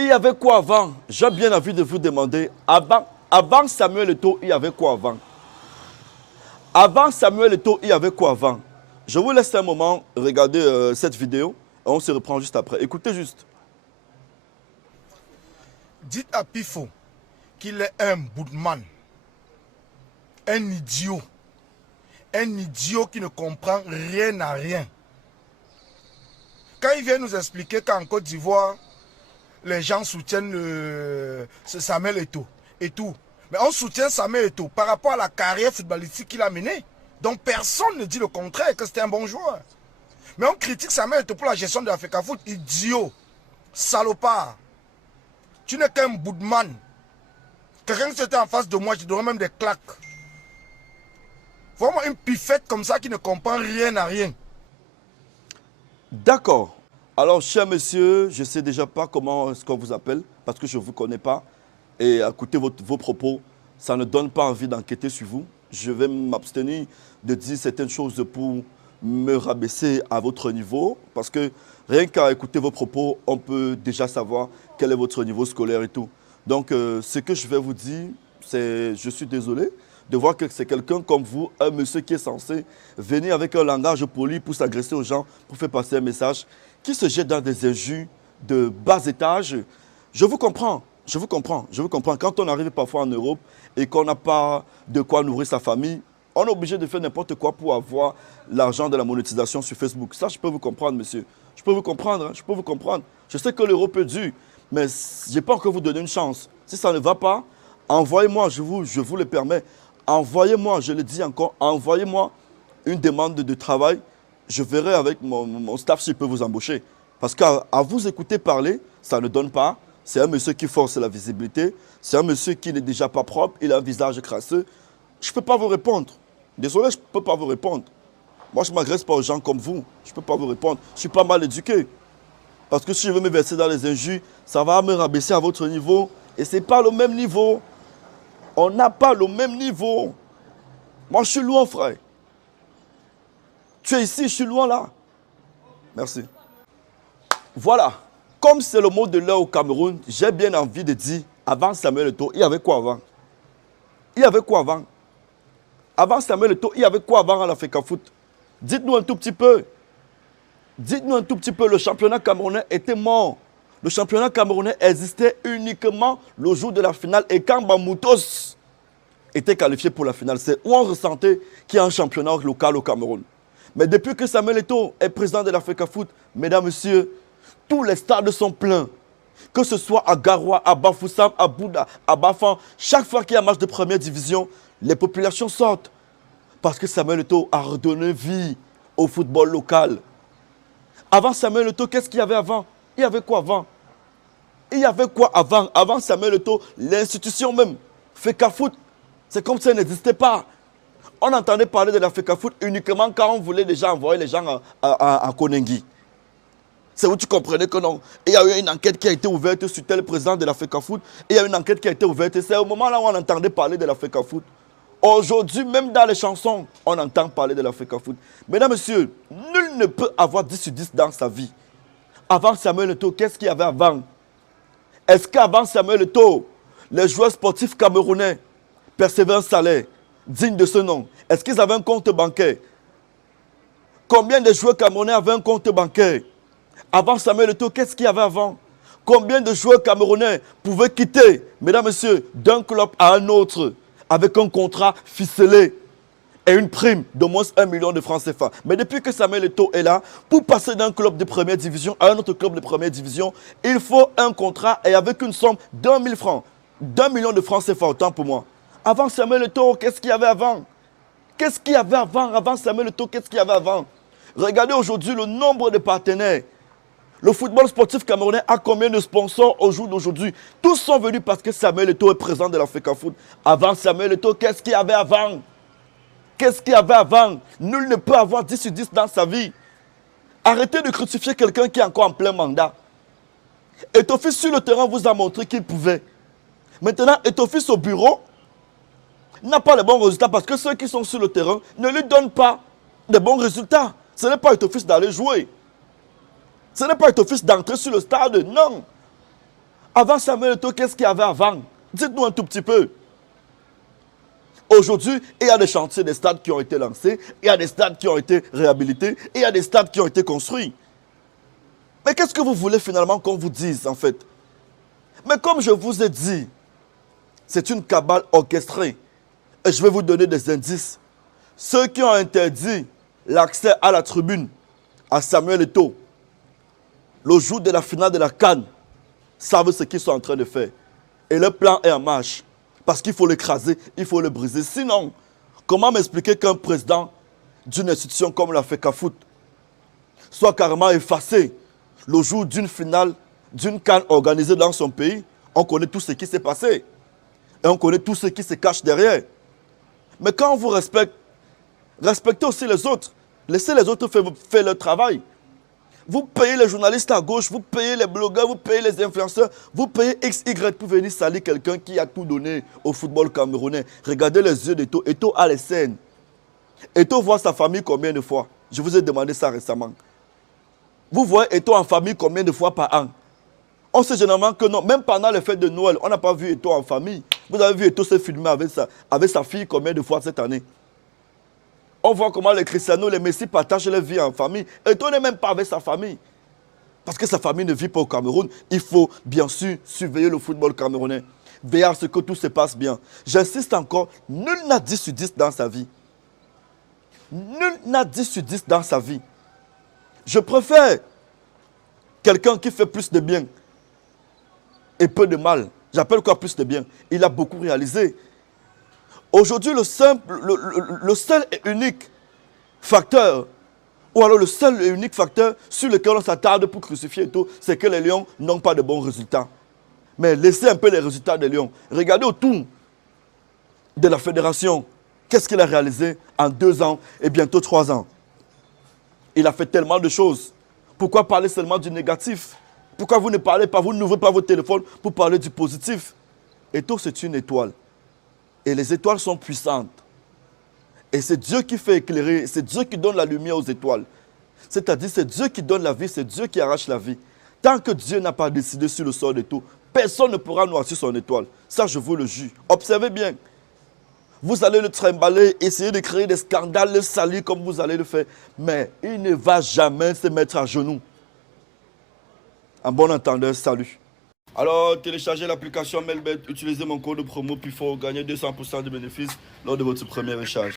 Il y avait quoi avant? J'ai bien envie de vous demander, avant Samuel Eto'o, il y avait quoi avant? Avant Samuel Eto'o, il y avait quoi avant? Je vous laisse un moment regarder cette vidéo et on se reprend juste après. Écoutez juste. Dites à Pifo qu'il est un boudman, un idiot qui ne comprend rien à rien. Quand il vient nous expliquer qu'en Côte d'Ivoire, les gens soutiennent Samuel Eto'o et tout. Mais on soutient Samuel Eto'o par rapport à la carrière footballistique qu'il a menée. Donc personne ne dit le contraire, que c'était un bon joueur. Mais on critique Samuel Eto'o pour la gestion de l'Africa Foot. Idiot, salopard. Tu n'es qu'un boudman. Quelqu'un qui était en face de moi, je donnerais même des claques. Vraiment une pifette comme ça qui ne comprend rien à rien. D'accord. Alors, cher monsieur, je ne sais déjà pas comment est-ce qu'on vous appelle, parce que je ne vous connais pas. Et écoutez vos propos, ça ne donne pas envie d'enquêter sur vous. Je vais m'abstenir de dire certaines choses pour me rabaisser à votre niveau, parce que rien qu'à écouter vos propos, on peut déjà savoir quel est votre niveau scolaire et tout. Donc, ce que je vais vous dire, c'est, je suis désolé de voir que c'est quelqu'un comme vous, un monsieur qui est censé venir avec un langage poli pour s'agresser aux gens, pour faire passer un message, qui se jette dans des injures de bas étage. Je vous comprends, je vous comprends, je vous comprends. Quand on arrive parfois en Europe et qu'on n'a pas de quoi nourrir sa famille, on est obligé de faire n'importe quoi pour avoir l'argent de la monétisation sur Facebook. Ça, je peux vous comprendre, monsieur. Je peux vous comprendre, hein, je peux vous comprendre. Je sais que l'Europe est dure, mais je n'ai pas encore vous donner une chance. Si ça ne va pas, envoyez-moi, je vous le permets, envoyez-moi, je le dis encore, envoyez-moi une demande de travail. Je verrai avec mon staff s'il peut vous embaucher. Parce qu'à vous écouter parler, ça ne donne pas. C'est un monsieur qui force la visibilité. C'est un monsieur qui n'est déjà pas propre. Il a un visage crasseux. Je ne peux pas vous répondre. Désolé, je ne peux pas vous répondre. Moi, je ne m'agresse pas aux gens comme vous. Je ne peux pas vous répondre. Je ne suis pas mal éduqué. Parce que si je veux me verser dans les injures, ça va me rabaisser à votre niveau. Et ce n'est pas le même niveau. On n'a pas le même niveau. Moi, je suis loin, frère. Tu es ici, je suis loin là. Merci. Voilà. Comme c'est le mot de l'heure au Cameroun, j'ai bien envie de dire, avant Samuel Eto'o, il y avait quoi avant? Il y avait quoi avant? Avant Samuel Eto'o, il y avait quoi avant à l'Africa Foot? Dites-nous un tout petit peu. Dites-nous un tout petit peu, le championnat camerounais était mort. Le championnat camerounais existait uniquement le jour de la finale et quand Bamoutos était qualifié pour la finale. C'est où on ressentait qu'il y a un championnat local au Cameroun. Mais depuis que Samuel Eto'o est président de l'Africa Foot, mesdames, messieurs, tous les stades sont pleins. Que ce soit à Garoua, à Bafoussam, à Bouda, à Bafan, chaque fois qu'il y a un match de première division, les populations sortent. Parce que Samuel Eto'o a redonné vie au football local. Avant Samuel Eto'o, qu'est-ce qu'il y avait avant? Il y avait quoi avant? Il y avait quoi avant? Avant Samuel Eto'o, l'institution même, FECA Foot, c'est comme si ça n'existait pas. On entendait parler de l'Africa Foot uniquement quand on voulait déjà envoyer les gens à Konengi. C'est où tu comprenais que non. Il y a eu une enquête qui a été ouverte sur tel président de l'Africa Foot. Il y a eu une enquête qui a été ouverte. C'est au moment là où on entendait parler de l'Africa Foot. Aujourd'hui, même dans les chansons, on entend parler de l'Africa Foot. Mesdames, messieurs, nul ne peut avoir 10 sur 10 dans sa vie. Avant Samuel Eto'o, qu'est-ce qu'il y avait avant? Est-ce qu'avant Samuel Eto'o, les joueurs sportifs camerounais percevaient un salaire digne de ce nom? Est-ce qu'ils avaient un compte bancaire? Combien de joueurs camerounais avaient un compte bancaire? Avant Samuel Eto'o, qu'est-ce qu'il y avait avant? Combien de joueurs camerounais pouvaient quitter, mesdames, messieurs, d'un club à un autre avec un contrat ficelé et une prime de moins 1 million de francs CFA? Mais depuis que Samuel Eto'o est là, pour passer d'un club de première division à un autre club de première division, il faut un contrat et avec une somme d'1 000 francs, d'1 million de francs CFA, autant pour moi. Avant Samuel Eto'o, qu'est-ce qu'il y avait avant? Qu'est-ce qu'il y avait avant? Avant Samuel Eto'o, qu'est-ce qu'il y avait avant? Regardez aujourd'hui le nombre de partenaires. Le football sportif camerounais a combien de sponsors au jour d'aujourd'hui? Tous sont venus parce que Samuel Eto'o est président de l'Africa Foot. Avant Samuel Eto'o, qu'est-ce qu'il y avait avant? Qu'est-ce qu'il y avait avant? Nul ne peut avoir 10 sur 10 dans sa vie. Arrêtez de crucifier quelqu'un qui est encore en plein mandat. Eto'o sur le terrain vous a montré qu'il pouvait. Maintenant, Eto'o au bureau n'a pas les bons résultats parce que ceux qui sont sur le terrain ne lui donnent pas de bons résultats. Ce n'est pas Eto'o d'aller jouer. Ce n'est pas Eto'o d'entrer sur le stade, non. Avant Samuel Eto'o, qu'est-ce qu'il y avait avant? Dites-nous un tout petit peu. Aujourd'hui, il y a des chantiers, des stades qui ont été lancés, il y a des stades qui ont été réhabilités, il y a des stades qui ont été construits. Mais qu'est-ce que vous voulez finalement qu'on vous dise en fait? Mais comme je vous ai dit, c'est une cabale orchestrée. Et je vais vous donner des indices. Ceux qui ont interdit l'accès à la tribune à Samuel Eto'o, le jour de la finale de la CAN, savent ce qu'ils sont en train de faire. Et le plan est en marche. Parce qu'il faut l'écraser, il faut le briser. Sinon, comment m'expliquer qu'un président d'une institution comme la FECAFOOT soit carrément effacé le jour d'une finale, d'une CAN organisée dans son pays? On connaît tout ce qui s'est passé. Et on connaît tout ce qui se cache derrière. Mais quand on vous respecte, respectez aussi les autres. Laissez les autres faire leur travail. Vous payez les journalistes à gauche, vous payez les blogueurs, vous payez les influenceurs, vous payez XY pour venir salir quelqu'un qui a tout donné au football camerounais. Regardez les yeux d'Eto'o. Eto'o a les scènes. Eto'o voit sa famille combien de fois? Je vous ai demandé ça récemment. Vous voyez Eto'o en famille combien de fois par an? On sait généralement que non. Même pendant les fêtes de Noël, on n'a pas vu Eto'o en famille. Vous avez vu Eto'o se filmer avec sa fille combien de fois cette année? On voit comment les Cristiano, les Messi partagent leur vie en famille. Eto'o n'est même pas avec sa famille. Parce que sa famille ne vit pas au Cameroun. Il faut bien sûr surveiller le football camerounais. Veiller à ce que tout se passe bien. J'insiste encore, nul n'a 10 sur 10 dans sa vie. Nul n'a 10 sur 10 dans sa vie. Je préfère quelqu'un qui fait plus de bien et peu de mal. J'appelle quoi plus de bien? Il a beaucoup réalisé. Aujourd'hui, le seul et unique facteur, ou alors le seul et unique facteur sur lequel on s'attarde pour crucifier Eto'o, c'est que les Lions n'ont pas de bons résultats. Mais laissez un peu les résultats des Lions. Regardez autour de la fédération. Qu'est-ce qu'il a réalisé en 2 ans et bientôt 3 ans? Il a fait tellement de choses. Pourquoi parler seulement du négatif? Pourquoi vous ne parlez pas, vous n'ouvrez pas votre téléphone pour parler du positif? Eto'o, c'est une étoile. Et les étoiles sont puissantes. Et c'est Dieu qui fait éclairer, c'est Dieu qui donne la lumière aux étoiles. C'est-à-dire, c'est Dieu qui donne la vie, c'est Dieu qui arrache la vie. Tant que Dieu n'a pas décidé sur le sort d'Eto'o, personne ne pourra noircir son étoile. Ça, je vous le jure. Observez bien. Vous allez le trimballer, essayer de créer des scandales, le salir comme vous allez le faire. Mais il ne va jamais se mettre à genoux. En bon entendeur, salut. Alors, téléchargez l'application Melbet, utilisez mon code promo PIFO, gagnez 200% de bénéfices lors de votre premier échange.